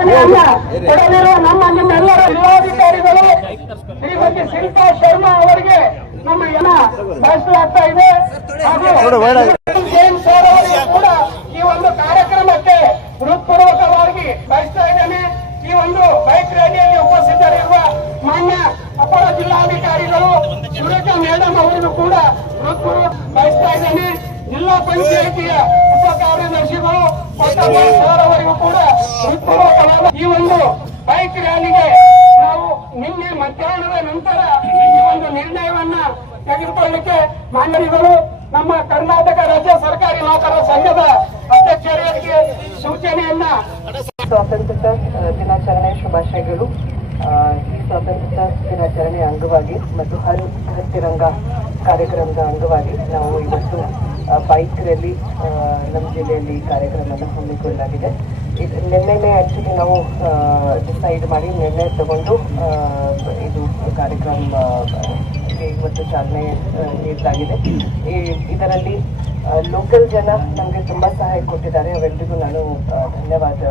ಕೊಡಲಿರುವ ನಿಮ್ಮೆಲ್ಲರ ಜಿಲ್ಲಾಧಿಕಾರಿಗಳು ಶ್ರೀಮತಿ ಶಿಲ್ಪಾ ಶರ್ಮಾ ಅವರಿಗೆ ನಮ್ಮ ಎಲ್ಲ ಭಾಷಣಾಗ್ತಾ ಇದೆ. ಜೈನ್ ಸರ್ ಅವರಿಗೆ ಕೂಡ ಈ ಒಂದು ಕಾರ್ಯಕ್ರಮಕ್ಕೆ ಹೃತ್ಪೂರ್ವಕವಾಗಿ ಬಯಸ್ತಾ ಇದ್ದೇನೆ. ಈ ಒಂದು ಬೈಕ್ ರ್ಯಾಲಿಯಲ್ಲಿ ಉಪಸ್ಥಿತರಿರುವ ಮಾನ್ಯ ಅಪರ ಜಿಲ್ಲಾಧಿಕಾರಿಗಳು ಸುರೇಖಾ ಮೇಡಮ್ ಅವರಿಗೂ ಕೂಡ ಹೃತ್ಪೂರ್ವಕ ಬಯಸ್ತಾ ಇದ್ದೇನೆ. ಜಿಲ್ಲಾ ಪಂಚಾಯಿತಿಯ ಉಪ ಕಾರ್ಯದರ್ಶಿಗಳು ಸರ್ ಅವರಿಗೂ ಕೂಡ ಹೃತ್ಪೂರ್ವಕವಾದ ಈ ಒಂದು ಬೈಕ್ ರ್ಯಾಲಿಗೆ ನಾವು ನಿನ್ನೆ ಮಧ್ಯಾಹ್ನದ ನಂತರ ಈ ಒಂದು ನಿರ್ಣಯವನ್ನ ತೆಗೆದುಕೊಳ್ಳಲಿಕ್ಕೆ ಮಾನ್ಯರಿಗಳು ನಮ್ಮ ಕರ್ನಾಟಕ ರಾಜ್ಯ ಸರ್ಕಾರಿ ನೌಕರರ ಸಂಘದ ಅಧ್ಯಕ್ಷರಿಗೆ ಸೂಚನೆಯನ್ನ. ಸ್ವಾತಂತ್ರ್ಯ ದಿನಾಚರಣೆ ಶುಭಾಶಯಗಳು. ಈ ಸ್ವಾತಂತ್ರ್ಯ ದಿನಾಚರಣೆಯ ಅಂಗವಾಗಿ ಮತ್ತು ಹರ್ ತಿರಂಗ ಕಾರ್ಯಕ್ರಮದ ಅಂಗವಾಗಿ ನಾವು ಇವತ್ತು ಬೈಕ್ ರ್ಯಾಲಿ ನಮ್ಮ ಜಿಲ್ಲೆಯಲ್ಲಿ ಕಾರ್ಯಕ್ರಮವನ್ನು ಹಮ್ಮಿಕೊಳ್ಳಲಾಗಿದೆ. ನಿನ್ನೆನೇ ಆಕ್ಚುಲಿ ನಾವು ಡಿಸೈಡ್ ಮಾಡಿ ನಿನ್ನೆ ತಗೊಂಡು ಇದು ಕಾರ್ಯಕ್ರಮ ಇವತ್ತು ಚಾಲನೆ ನೀಡಲಾಗಿದೆ. ಇದರಲ್ಲಿ ಲೋಕಲ್ ಜನ ನಮಗೆ ತುಂಬ ಸಹಾಯ ಕೊಟ್ಟಿದ್ದಾರೆ. ಅವೆಲ್ಲರಿಗೂ ನಾನು ಧನ್ಯವಾದ.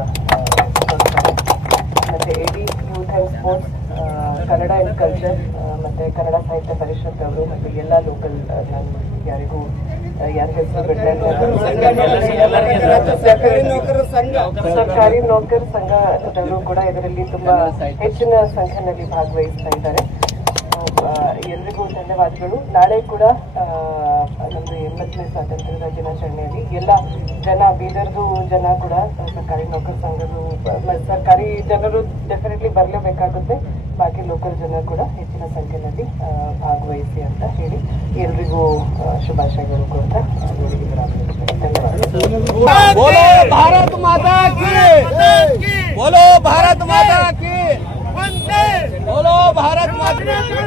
ಮತ್ತು AD youth and sports, Kannada and culture ಮತ್ತು ಕನ್ನಡ ಸಾಹಿತ್ಯ ಪರಿಷತ್ ಅವರು ಮತ್ತು ಎಲ್ಲ ಲೋಕಲ್ ನಾನು ಯಾರಿಗೂ ಯಾರ ಹೆಸರು ಸರ್ಕಾರಿ ನೌಕರ ಸಂಘದವರು ಕೂಡ ಇದರಲ್ಲಿ ತುಂಬಾ ಹೆಚ್ಚಿನ ಸಂಖ್ಯೆಯಲ್ಲಿ ಭಾಗವಹಿಸ್ತಾ ಇದ್ದಾರೆ. ಎಲ್ರಿಗೂ ಧನ್ಯವಾದಗಳು. ನಾಳೆ ಕೂಡ ನಮ್ದು 80ನೇ ಸ್ವಾತಂತ್ರ್ಯದ ದಿನಾಚರಣೆಯಲ್ಲಿ ಎಲ್ಲ ಜನ, ಬೀದರ್ದು ಜನ ಕೂಡ ಸರ್ಕಾರಿ ನೌಕರ ಸಂಘರು, ಸರ್ಕಾರಿ ಜನರು ಡೆಫಿನೆಟ್ಲಿ ಬರಲೇಬೇಕಾಗುತ್ತೆ. ಬಾಕಿ ಲೋಕಲ್ ಜನ ಕೂಡ ಹೆಚ್ಚಿನ ಸಂಖ್ಯೆಯಲ್ಲಿ ಭಾಗವಹಿಸಿ ಅಂತ ಹೇಳಿ ಎಲ್ರಿಗೂ ಶುಭಾಶಯಗಳು ಕೊಡ್ತಾ ಧನ್ಯವಾದ. ಬೋಲೋ ಭಾರತ್ ಮಾತಾ ಕಿ, ಬೋಲೋ ಭಾರತ್ ಮಾತಾ ಕಿ, ಬೋಲೋ ಭಾರತ್ ಮಾತಾ ಕಿ.